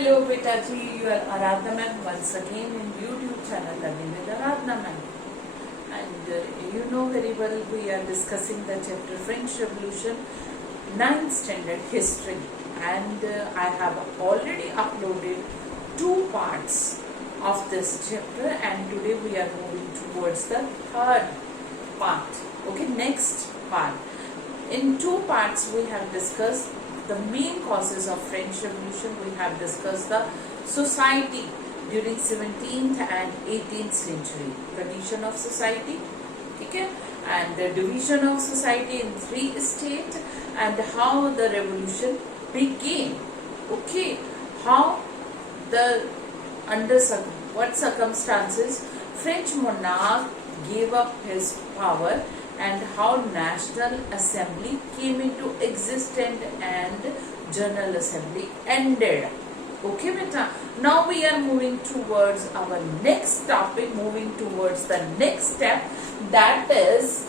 Hello, Betaji. You are Aradhana ma'am once again in YouTube channel Learning with Aradhana ma'am. And you know very well we are discussing the chapter French Revolution, 9th standard history. And I have already uploaded 2 parts of this chapter, and today we are moving towards the 3rd part. Okay, next part. In 2 parts we have discussed the main causes of French Revolution. We have discussed the society during 17th and 18th century, condition of society, okay, and the division of society in 3 states, and how the revolution began. Okay, how the under what circumstances French monarch gave up his power, and how National Assembly came into existence and General Assembly ended. Okay, beta. Now we are moving towards our next topic, moving towards the next step, that is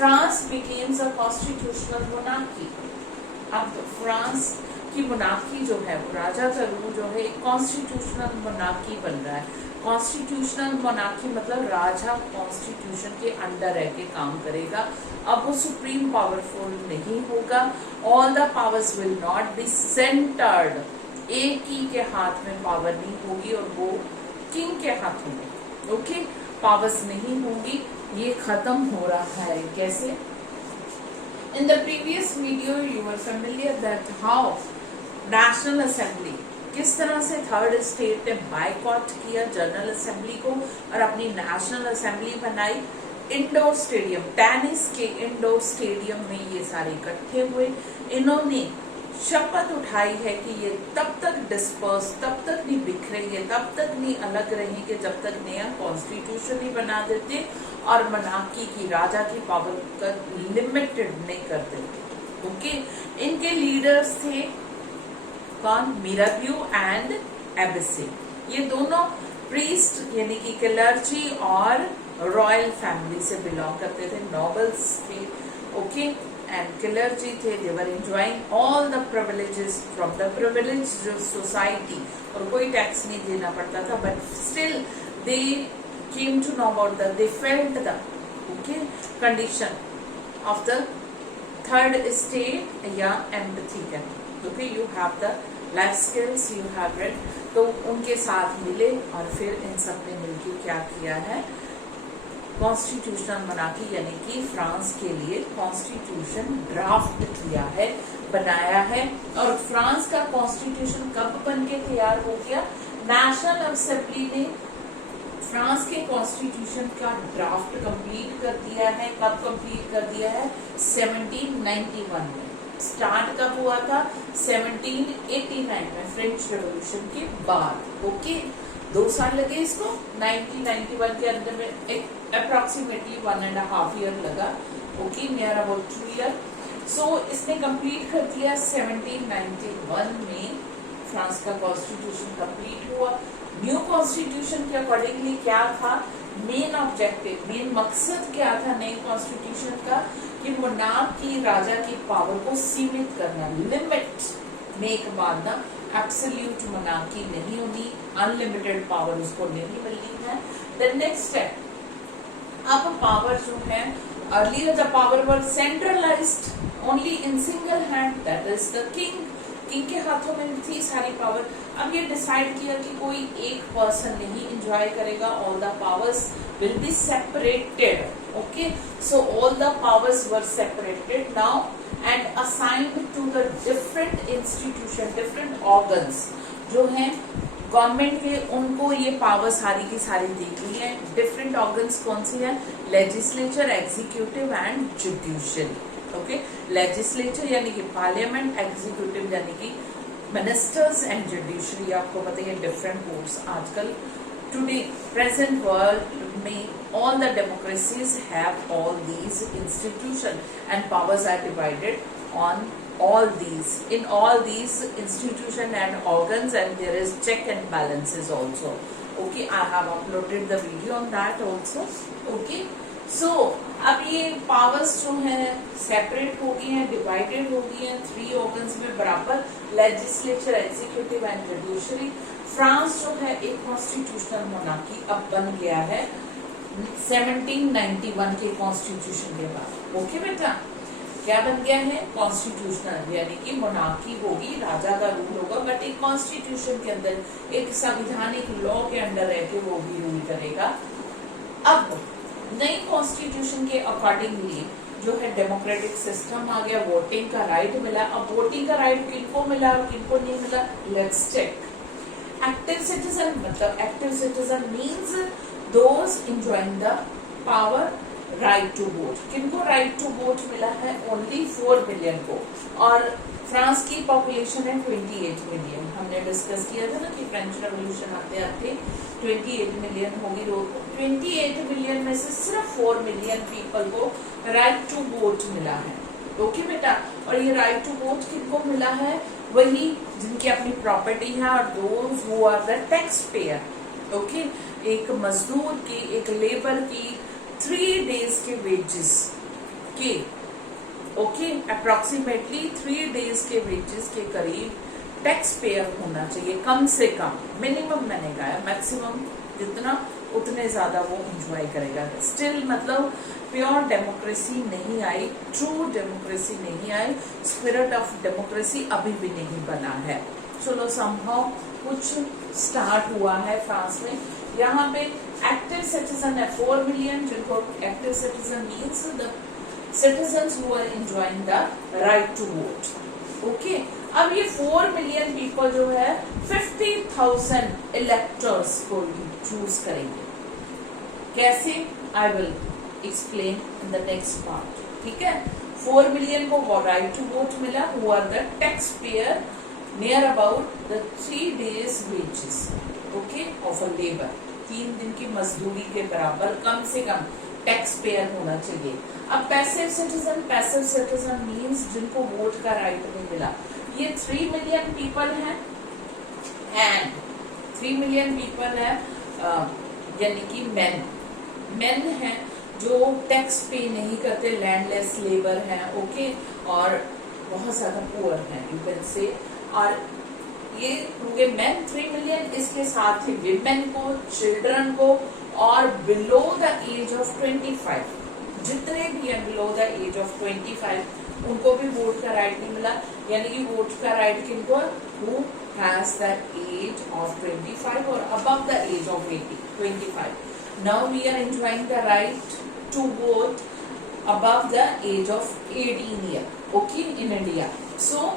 France becomes a constitutional monarchy. अब France की monarchy जो है, वो राजा का rule जो है, एक constitutional monarchy बन रहा है. कॉन्स्टिट्यूशनल मोनार्की मतलब राजा कॉन्स्टिट्यूशन के अंडर रह के काम करेगा. अब वो सुप्रीम पावरफुल नहीं होगा. All the powers will not be centred. एक ही के हाथ में पावर नहीं होगी और वो किंग के हाथ में. ओके, पावर्स नहीं होगी. ये खत्म हो रहा है. कैसे? In the previous video you were familiar that how National Assembly किस तरह से 3rd स्टेट ने बायकॉट किया जनरल असेंबली को और अपनी नेशनल असेंबली बनाई. इंडोर स्टेडियम, टेनिस के इंडोर स्टेडियम में ये सारे इकट्ठे हुए. इन्होंने शपथ उठाई है कि ये तब तक डिस्पर्स, तब तक नहीं बिखरेंगे, तब तक नहीं अलग रहेंगे जब तक नया कॉन्स्टिट्यूशन ही बना देते और मोनार्की की, राजा की पावर का लिमिटेड नहीं कर देते. ओके, इनके लीडर्स थे कौन? Mirabeau and Abbe Sieyes. ये दोनों प्रीस्ट यानी कि क्लर्जी और रॉयल फैमिली से बिलोंग करते थे, नोबल्स थे. ओके, एंड क्लर्जी थे. They were enjoying all the privileges from the privileged society, और कोई टैक्स नहीं देना पड़ता था. But still they came to know about they felt the condition of the 3rd state या empathy का. Okay, you have the life skills, you have read. तो उनके साथ मिले और फिर इन सब ने मिलकर क्या किया है? कॉन्स्टिट्यूशनल मोनार्की यानी कि फ्रांस के लिए कॉन्स्टिट्यूशन ड्राफ्ट किया है, बनाया है. और फ्रांस का कॉन्स्टिट्यूशन कब बन के तैयार हो गया? नेशनल असेंबली ने फ्रांस के कॉन्स्टिट्यूशन का ड्राफ्ट कंप्लीट कर दिया है. कब कंप्लीट कर दिया है? 1791 में. स्टार्ट कब हुआ था? 1789 में, फ्रेंच रेवोल्यूशन के बाद. ओके, 2 साल लगे इसको. 1991 के अंदर में एक अप्रोक्सीमेटली 1.5 ईयर लगा. Okay, near about 2 year. So इसने कंप्लीट कर दिया. 1791 में फ्रांस का कॉन्स्टिट्यूशन कंप्लीट हुआ. न्यू कॉन्स्टिट्यूशन के अकॉर्डिंगली क्या था? मेन ऑब्जेक्टिव, मेन मकसद क्या था नए कॉन्स्टिट्यूशन का? कि मोनार्क की, राजा की पावर को सीमित करना, लिमिट मेक बांधना. एब्सोल्यूट मोनार्की नहीं होनी, अनलिमिटेड पावर उसको नहीं मिलनी है. द नेक्स्ट स्टेप, अब पावर जो है, earlier the power were centralised only in single hand, that is the king. King के हाथों में थी सारी पावर. अब ये डिसाइड किया कि कोई एक पर्सन नहीं एंजॉय करेगा. All the powers will be separated. Okay, so all the powers were separated now and assigned to the different institution, different organs जो हैं गवर्नमेंट के, उनको ये पावर सारी की सारी दी गई है. डिफरेंट ऑर्गन्स कौन सी है? Legislature, executive and judicial. Okay, legislature यानी कि पार्लियामेंट, एग्जीक्यूटिव यानी कि मिनिस्टर्स एंड जुडिशरी. आपको पता है डिफरेंट कोर्ट्स आजकल टुडे प्रेजेंट वर्ल्ड में all the democracies have all these institution and powers are divided on all these, in all these institution and organs, and there is check and balances also. Okay, I have uploaded the video on that also. Okay, so अब ये powers जो है separate हो गई हैं, divided हो गई हैं, 3 ऑर्गन्स में बराबर legislature, executive and judiciary. France जो है एक कॉन्स्टिट्यूशनल मोनार्की अब बन गया है 1791 के कॉन्स्टिट्यूशन के बाद। ओके बेटा, क्या बन गया है? कॉन्स्टिट्यूशनल, यानी कि मोनार्की होगी, राजा का रूल होगा, बट एक कॉन्स्टिट्यूशन के अंदर, एक संवैधानिक लॉ के अंडर रह के वो भी रूल करेगा। अब नई कॉन्स्टिट्यूशन के अकॉर्डिंगली जो है डेमोक्रेटिक सिस्टम आ गया, वोटिंग का राइट मिला। अब वोटिंग का राइट किनको मिला और किनको नहीं मिला, लेट्स चेक। एक्टिव सिटीजन, मतलब active citizen means those enjoying the power right to vote. किनको राइट टू वोट मिला है? ओनली 4 मिलियन को। और फ्रांस की पॉपुलेशन है 28 मिलियन। हमने डिस्कस किया था ना कि फ्रेंच रेवोल्यूशन आते आते 28 मिलियन होगी। 28 मिलियन में से सिर्फ 4 मिलियन पीपल को राइट टू वोट मिला है। ओके बेटा, और ये राइट टू वोट किनको मिला है? वही जिनकी अपनी प्रॉपर्टी है और those who are the tax payer. Okay, एक मजदूर की, एक लेबर की 3 डेज के वेजेस के, ओके, अप्रोक्सीमेटली 3 डेज के वेजेस के करीब टैक्स पेयर होना चाहिए, कम से कम। मिनिमम मैंने कहा, मैक्सिमम जितना उतने ज्यादा वो एंजॉय करेगा। स्टिल मतलब प्योर डेमोक्रेसी नहीं आई, ट्रू डेमोक्रेसी नहीं आई, स्पिरिट ऑफ डेमोक्रेसी अभी भी नहीं बना है। चलो समहाउ कुछ स्टार्ट हुआ है फ्रांस में। यहाँ पे एक्टिव सिटीजन है 4 मिलियन, जिनको active citizen means the citizens who are enjoying the right to vote. Okay, अब ये 4 मिलियन पीपल जो है 50,000 इलेक्टर्स को चूज करेंगे। कैसे? I will explain in the next part. ठीक है, 4 मिलियन को राइट टू वोट मिला, who are the tax payer near about the 3 days wages, okay, of a labour. 3 दिन की मजदूरी के बराबर कम से कम टैक्स पेयर होना चाहिए। अब पैसिव सिटीजन मीन्स जिनको वोट का राइट नहीं मिला। ये 3 मिलियन पीपल हैं, एंड 3 मिलियन पीपल है, यानी कि मेन हैं जो टैक्स पे नहीं करते, लैंडलेस लेबर हैं, ओके, और बहुत ज्यादा पुअर हैं यू कैन से। और ये होंगे मेन 3 मिलियन, इसके साथ ही विमेन को, चिल्ड्रन को, और बिलो द एज ऑफ 25, जितने भी हैं बिलो द एज ऑफ 25 उनको भी वोट का राइट नहीं मिला। यानी कि वोट का राइट किनको? Who has the age of 25 और above the age of 25। Now we are enjoying the right to vote above the age of 18 year, okay, in India. So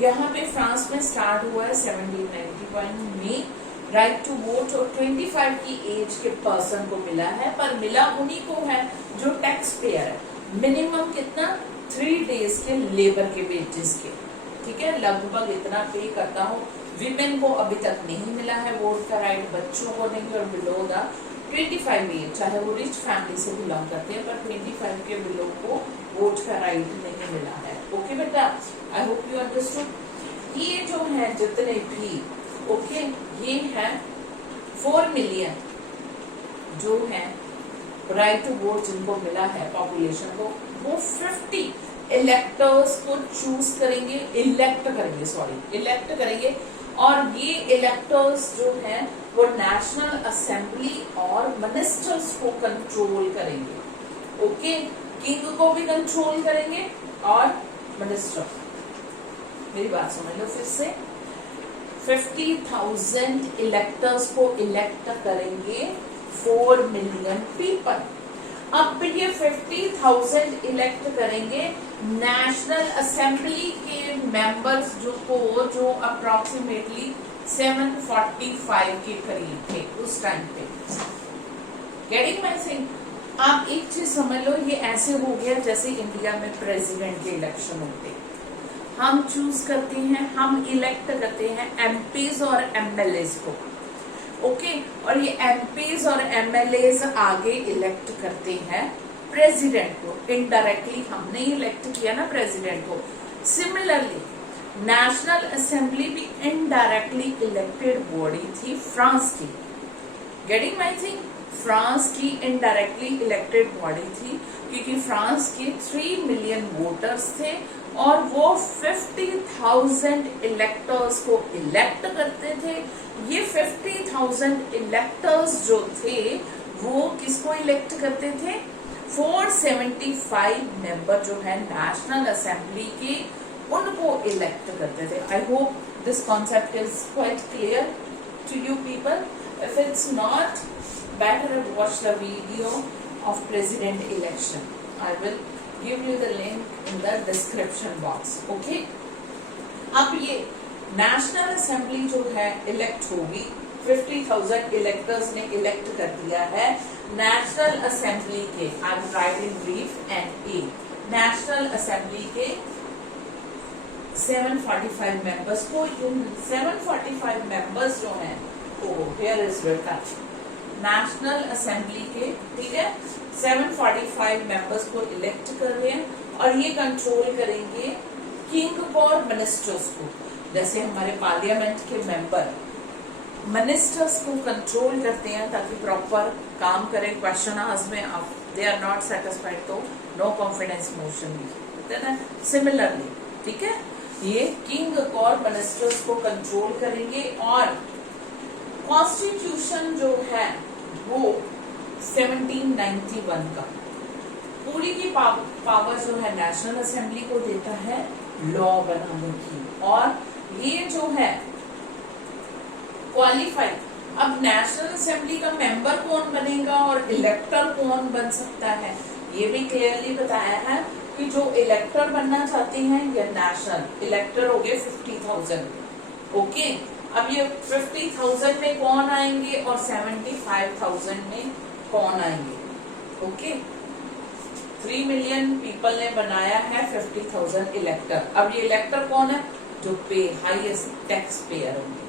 यहाँ पे फ्रांस में स्टार्ट हुआ है 1791 में राइट टू वोट, और 25 की as के पर्सन को मिला है, पर मिला उन्हीं को है जो टैक्स पेयर है। मिनिमम कितना? 3 days के लेबर के वेजेस के, ठीक है, लगभग इतना पे करता हूँ। विमेन को अभी तक नहीं मिला है वोट का राइट, बच्चों को नहीं, और बिलो द 25 एज, चाहे वो रिच फैमिली से बिलोंग करते हैं, पर 25 के बिलो को वोट का राइट नहीं मिला है। ओके बेटा, आई होप यू अंडरस्टूड। ये जो है जितने भी, ओके, ये है 4 मिलियन जो है राइट टू वोट जिनको मिला है पॉपुलेशन को, वो 50 इलेक्टर्स को चूज करेंगे, इलेक्ट करेंगे। और ये इलेक्टर्स जो हैं वो नेशनल असेंबली और मिनिस्टर्स को कंट्रोल करेंगे। ओके, किंग को भी कंट्रोल करेंगे और मिनिस्टर। मेरी बात समझ लो फिर से, 50,000 इलेक्टर्स को इलेक्ट करेंगे 4 मिलियन पीपल। अब ये 50,000 इलेक्ट करेंगे नेशनल असेंबली के मेंबर्स जो अप्रोक्सीमेटली 745 के करीब थे उस टाइम पे। Getting my thing? आप एक चीज समझ लो, ये ऐसे हो गया जैसे इंडिया में प्रेसिडेंट के इलेक्शन होते, हम चूज करते हैं, हम इलेक्ट करते हैं एमपीज और एमएलएज को, ओके, और ये एमपीज और एमएलएज आगे इलेक्ट करते हैं प्रेसिडेंट को। इनडायरेक्टली हमने इलेक्ट किया ना प्रेसिडेंट को। सिमिलरली नेशनल असेंबली भी इनडायरेक्टली इलेक्टेड बॉडी थी फ्रांस की। Getting my thing? फ्रांस की इनडायरेक्टली इलेक्टेड बॉडी थी, क्योंकि फ्रांस के 3 मिलियन वोटर्स थे और वो 50,000 इलेक्टर्स को इलेक्ट करते थे। ये 50,000 इलेक्टर्स जो थे वो किसको इलेक्ट करते थे? 475 मेंबर जो है नेशनल असेंबली के, उनको इलेक्ट करते थे। I hope this concept is quite clear to you people. If it's not, better watch the video of president election. I will give you the link in the description box. Okay? अब ये national assembly जो है elect होगी, 50,000 electors ने elect कर दिया है national assembly के, I am writing brief and a, national assembly के 745 मेंबर्स को। 745 मेंबर्स जो हैं, here is written, national assembly के, ठीक है, 745 मेंबर्स को इलेक्ट कर रहे हैं और ये कंट्रोल करेंगे किंग और मिनिस्टर्स को। जैसे हमारे पार्लियामेंट के मेंबर मिनिस्टर्स को कंट्रोल करते हैं ताकि प्रॉपर काम करें। क्वेश्चन आवर्स में दे आर नॉट सेटिस्फाइड तो नो कॉन्फिडेंस मोशन भी, सिमिलरली, ठीक है, ये किंग और मिनिस्टर्स को कंट्रोल करेंगे। और कॉन्स्टिट्यूशन जो है वो 1791 का पूरी की पावर जो है नेशनल असेंबली को देता है लॉ बनाने की। और ये जो है क्वालिफाइड, अब नेशनल असेंबली का मेंबर कौन बनेगा और इलेक्टर कौन बन सकता है, ये भी क्लियरली बताया है कि जो इलेक्टर बनना चाहते हैं ये नेशनल इलेक्टर हो गए 50,000। ओके, अब ये 50,000 में कौन आएंगे और 75,000 में कौन आएंगे? ओके, 3 मिलियन पीपल ने बनाया है 50,000 इलेक्टर। अब ये इलेक्टर कौन है? जो पे हाईएस्ट टैक्स पेयर होंगे।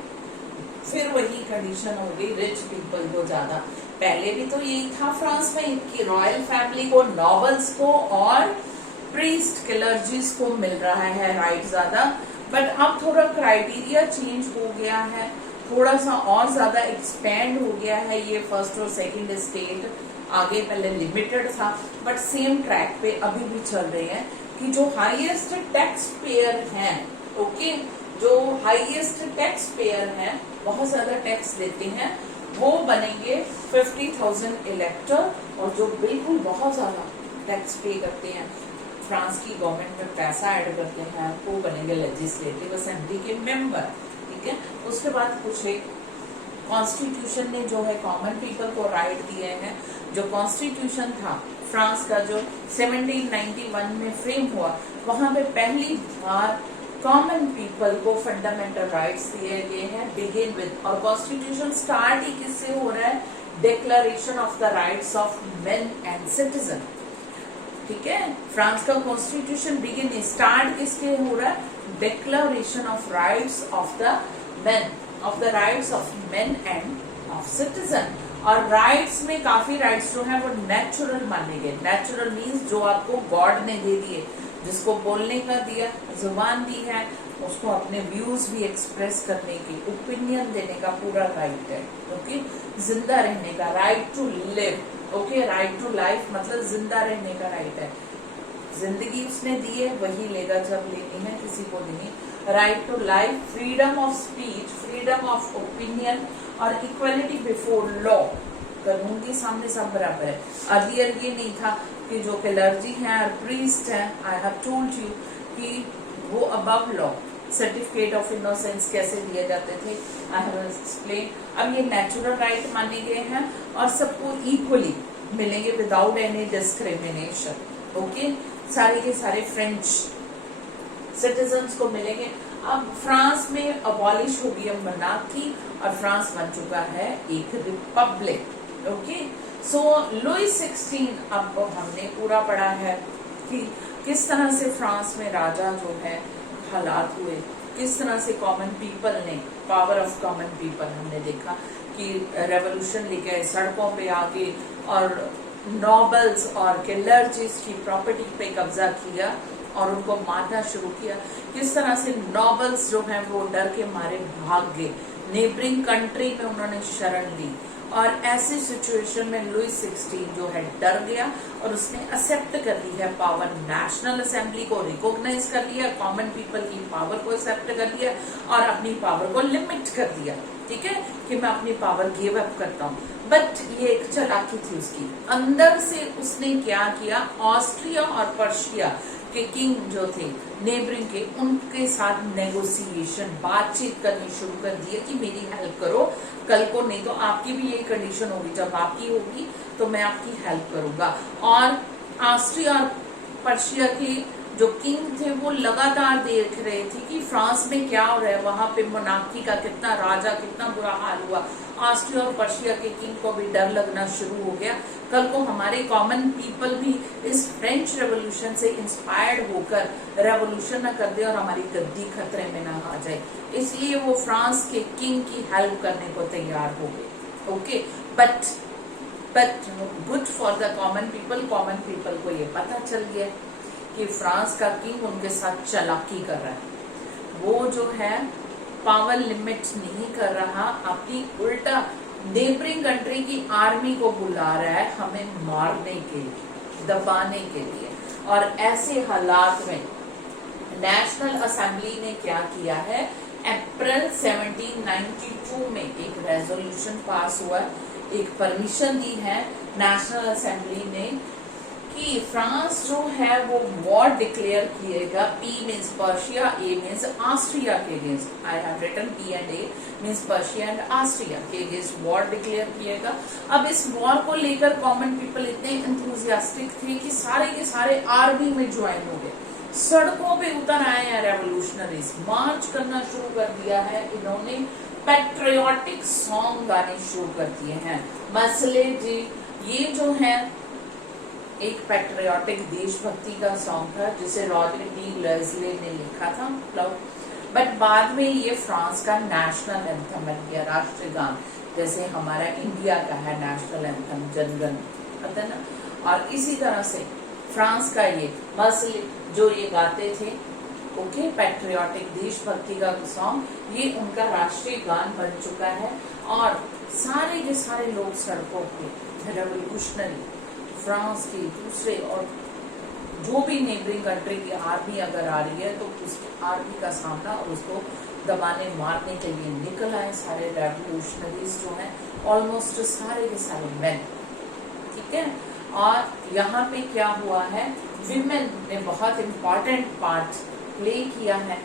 फिर वही कंडीशन होगी, रिच पीपल को ज्यादा। पहले भी तो यही था फ्रांस में, इनकी रॉयल फैमिली को, नॉबल्स को और प्रीस्ट क्लर्जीज को मिल रहा है राइट ज्यादा। बट अब थोड़ा क्राइटेरिया चेंज हो गया है, थोड़ा सा और ज्यादा एक्सपेंड हो गया है। ये फर्स्ट और सेकंड स्टेट आगे पहले लिमिटेड था, बट सेम ट्रैक पे अभी भी चल रहे हैं कि जो हाईएस्ट टैक्स पेयर हैं, ओके, जो हाईएस्ट टैक्स पेयर हैं, बहुत ज्यादा टैक्स देते हैं, वो बनेंगे 50,000 इलेक्टर। और जो बिल्कुल बहुत ज्यादा टैक्स पे करते हैं, फ्रांस की गवर्नमेंट में पैसा ऐड करते हैं, वो बनेंगे लेजिस्लेटिव असेंबली के मेंबर, ठीक है। उसके बाद कुछ एक कॉन्स्टिट्यूशन ने जो है कॉमन पीपल को राइट दिए हैं। जो कॉन्स्टिट्यूशन था फ्रांस का जो 1791 में फ्रेम हुआ, वहां पे पहली बार कॉमन पीपल को फंडामेंटल राइट्स दिए गए हैं, बिगिन विद। और कॉन्स्टिट्यूशन स्टार्ट ही किससे हो रहा है? Declaration of the rights of main and citizen, ठीक है। फ्रांस का कॉन्स्टिट्यूशन बिगिन स्टार्ट किसके हो रहा है? Declaration of rights of the main, of the rights of main end of citizen. और राइट्स में काफी राइट्स जो है वो नेचुरल माने गए। नेचुरल मीन्स जो आपको गॉड ने दे दिए, जिसको बोलने का दिया, जुबान दी है, उसको अपने व्यूज भी एक्सप्रेस करने की, ओपिनियन देने का पूरा राइट है। ओके, जिंदा रहने का right to live, okay, right to life मतलब जिंदा रहने का राइट है। जिंदगी उसने दी है, वही लेगा जब लेनी है, किसी को नहीं। Right to life, freedom of speech, freedom of opinion और इक्वलिटी बिफोर लॉ, कानून के सामने सब बराबर है। अर्लियर ये नहीं था कि जो क्लर्जी हैं और प्रीस्ट हैं, आई हैव टोल्ड यू कि वो above law. Certificate of innocence कैसे दिए जाते थे, आई हैव एक्सप्लेन। अब ये नेचुरल राइट माने गए हैं और सबको इक्वली मिलेंगे विदाउट एनी डिस्क्रिमिनेशन, ओके। सारे के सारे फ्रेंच सिटीजन्स को मिलेंगे। अब फ्रांस में अबॉलिश हो गई मोनार्की और फ्रांस बन चुका है एक रिपब्लिक, ओके। सो लुई 16 अब हमने पूरा पढ़ा है कि किस तरह से फ्रांस में राजा जो है हालात हुए, किस तरह से कॉमन पीपल ने, पावर ऑफ कॉमन पीपल हमने देखा कि रेवोल्यूशन लेके सड़कों पे आके और नॉबल्स और क्लर्जीज की प्रॉपर्टी पे कब्जा किया और उनको मारना शुरू किया। किस तरह से नॉबल्स जो हैं वो डर के मारे भाग गए, नेबरिंग कंट्री में उन्होंने शरण ली और ऐसी सिचुएशन में लुई 16 जो है डर गया और उसने एक्सेप्ट कर ली है पावर, नेशनल असेंबली को रिकॉग्नाइज कर लिया, कॉमन पीपल की पावर को एक्सेप्ट कर लिया और अपनी पावर को लिमिट कर दिया, ठीक है, कि मैं अपनी पावर गिव अप करता हूँ। बट ये एक चालाकी थी उसकी, अंदर से उसने क्या किया, ऑस्ट्रिया और पर्शिया के किंग जो थे नेबरिंग के, उनके साथ नेगोशिएशन, बातचीत करनी शुरू कर दी कि मेरी हेल्प करो कल को, नहीं तो आपकी भी यही कंडीशन होगी, जब आपकी होगी तो मैं आपकी हेल्प करूंगा। और ऑस्ट्रिया और पर्शिया के जो किंग थे वो लगातार देख रहे थे कि फ्रांस में क्या हो रहा है, वहां पे मोनार्की का कितना, राजा कितना बुरा हाल हुआ। ऑस्ट्रिया और पर्शिया के किंग को भी डर लगना शुरू हो गया, कल को हमारे कॉमन पीपल भी इस फ्रेंच रेवोल्यूशन से इंस्पायर्ड होकर रेवोल्यूशन न कर दे और हमारी गद्दी खतरे में ना आ जाए, इसलिए वो फ्रांस के किंग की हेल्प करने को तैयार हो गए। Okay, but good for the common people को ये पता चल गया कि फ्रांस का किंग उनके साथ चालाकी कर रहा है, वो जो है पावर लिमिट नहीं कर रहा, अपनी उल्टा नेबरिंग कंट्री की आर्मी को बुला रहा है हमें मारने के लिए, दबाने के लिए। और ऐसे हालात में नेशनल असेंबली ने क्या किया है, अप्रैल 1792 में एक रेजोल्यूशन पास हुआ, एक परमिशन दी है नेशनल असेंबली ने कि फ्रांस जो है वो वॉर डिक्लेयर किएगा, P means Persia, A means Austria के against, I have written P and A means Persia and Austria के अगेंस्ट वॉर डिक्लेयर किएगा। अब इस वॉर को लेकर कॉमन पीपल इतने एंथुजियास्टिक थे कि सारे के सारे आर्मी में ज्वाइन हो गए, सड़कों पे उतर आए हैं रेवोल्यूशनरीज, मार्च करना शुरू कर दिया है, इन्होंने पैट्रियोटिक सॉन्ग गाने शुरू कर दिए हैं। मसले जी ये जो है एक पैट्रियोटिक देशभक्ति का सॉन्ग था जिसे रॉजर डी लेज़ले ने लिखा था, बट बाद में ये फ्रांस का नेशनल एंथम बन गया, राष्ट्रगान, जैसे हमारा इंडिया का है नेशनल एंथम जनगण, पता ना। और इसी तरह से फ्रांस का ये मसले जो ये गाते थे, ओके, पैट्रियोटिक देशभक्ति का सॉन्ग, ये उनका राष्ट्रीय गान बन चुका है। और सारे के सारे लोग सड़कों पे रेवोल्यूशनरी फ्रांस के दूसरे और जो भी नेबरिंग कंट्री की आर्मी अगर आ रही है तो उस आर्मी का सामना और उसको दबाने मारने के लिए निकल आए सारे रेवोल्यूशनरीज जो हैं, ऑलमोस्ट सारे के सारे मेन, ठीक है। और यहाँ पे क्या हुआ है, विमेन ने बहुत इम्पोर्टेंट पार्ट प्ले किया है।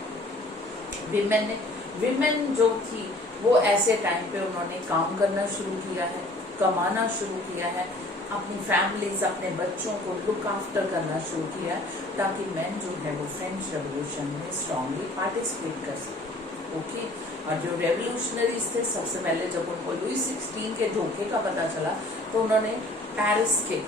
विमेन जो थी वो ऐसे टाइम पे उन्होंने काम करना शुरू किया है, कमाना शुरू किया है, अपनी फैमिलीज, अपने बच्चों को लुक आफ्टर करना शुरू किया, ताकि मैन जो है वो फ्रेंच रेवोल्यूशन में स्ट्रांगली पार्टिसिपेट कर सके। ओके, और जो रेवोल्यूशनरीज थे सबसे पहले जब उनको लुई 16 के धोखे का पता चला तो उन्होंने पेरिस के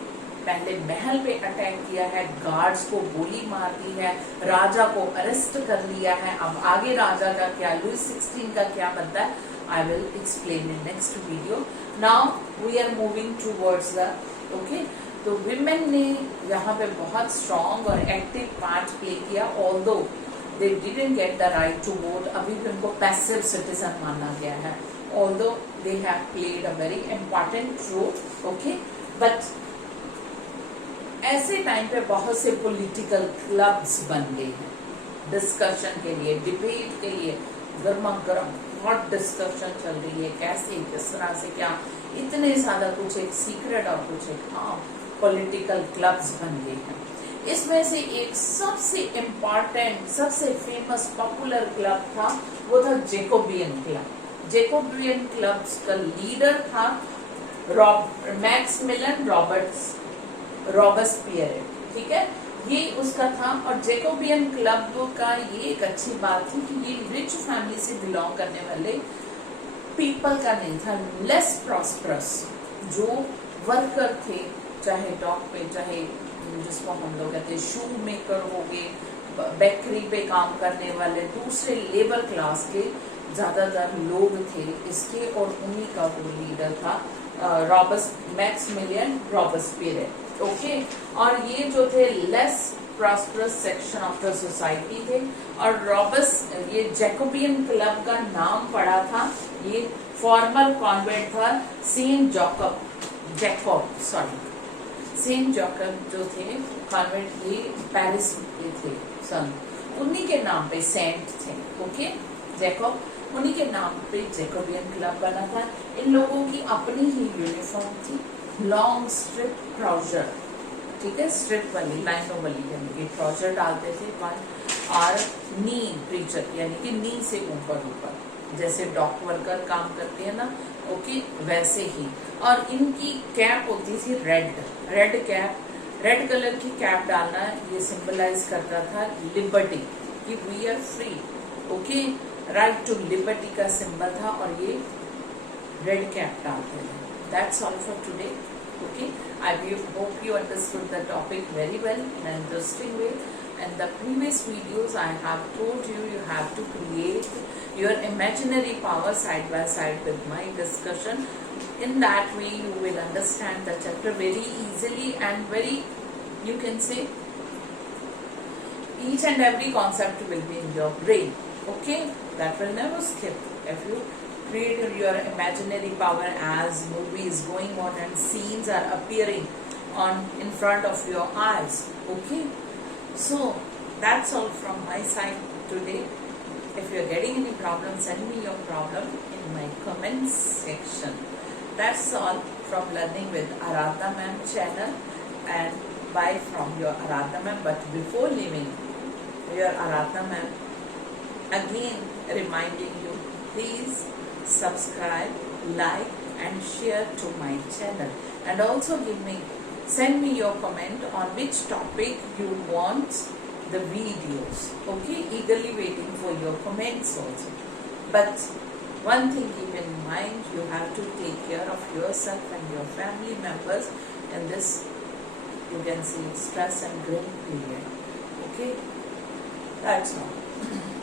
पहले महल पे अटैक किया है, गार्ड्स को गोली मार दी है, राजा को अरेस्ट कर लिया है। अब आगे राजा का क्या, लुई 16 का क्या बनता है, I will explain in next video. Now we are moving towards the okay. तो विमेन ने यहाँ पे बहुत स्ट्रॉन्ग और एक्टिव पार्ट प्ले किया, although they didn't get the right to vote, अभी भी उनको पैसिव सिटीजन माना गया है, although they have played a very important role, okay. But ऐसे टाइम पे बहुत से पॉलिटिकल क्लब्स बन गए हैं डिस्कशन के लिए, डिबेट के लिए, गर्मा गर्म हॉट डिस्कशन चल रही है, कैसे किस तरह से क्या, इतने ज्यादा, कुछ एक सीक्रेट और कुछ एक पॉलिटिकल क्लब्स बन गए हैं। इसमें से एक सबसे इम्पॉर्टेंट, सबसे फेमस पॉपुलर क्लब था, वो था जैकोबियन क्लब। जैकोबियन क्लब का लीडर था मैक्सिमिलियन रॉबस्पियर, ठीक है, ये उसका था। और जैकोबियन क्लब का ये एक अच्छी बात थी कि ये रिच फैमिली से बिलोंग करने वाले पीपल का नहीं था, लेस प्रॉस्परस, जो वर्कर थे, चाहे डॉक पे, चाहे जिसको हम लोग कहते हैं शू मेकर हो गए, बेकरी पे काम करने वाले, दूसरे लेबर क्लास के ज्यादातर लोग थे इसके, और उन्हीं का वो लीडर था मैक्सिमिलियन रॉबस्पियर, ओके। और ये जो थे less prosperous section of the society थे, और रॉबस ये जैकोबियन क्लब का नाम पड़ा था, ये फॉर्मल कॉन्वेंट था सेंट जैकब जो थे कॉन्वेंट, ये पेरिस के थे, उन्हीं के नाम पे सेंट थे, ओके, जैकब, उन्हीं के नाम पे जैकोबियन क्लब बना था। इन लोगों की अपनी ही यूनिफॉर्म थी, लॉन्ग स्ट्रिप ट्राउजर, ठीक है, स्ट्रिप वाली, लाइनों वाली, यानी कि ट्राउजर डालते थे और नी प्रीचर, यानी कि नी से ऊपर जैसे डॉक वर्कर काम करते हैं ना, ओके, वैसे ही। और इनकी कैप होती थी रेड कैप, रेड कलर की कैप डालना ये सिंबलाइज करता था लिबर्टी, कि we are free, okay, right to liberty का सिंबल था, और ये रेड कैप डालते थे। That's all for today, okay. I hope you understood the topic very well in an interesting way. And the previous videos I have told you, you have to create your imaginary power side by side with my discussion. In that way you will understand the chapter very easily and very, you can say, each and every concept will be in your brain, okay, that will never skip if you create your imaginary power as movies going on and scenes are appearing in front of your eyes, okay. So that's all from my side today. If you are getting any problem, send me your problem in my comments section. That's all from Learning with Aradhna Ma'am channel, and bye from your Aradhna Ma'am. But before leaving your Aradhna Ma'am, again reminding you, please subscribe, like and share to my channel, and also send me your comment on which topic you want the videos, okay, eagerly waiting for your comments also. But one thing keep in mind, you have to take care of yourself and your family members in this, you can see, stress and grim period, okay. That's all.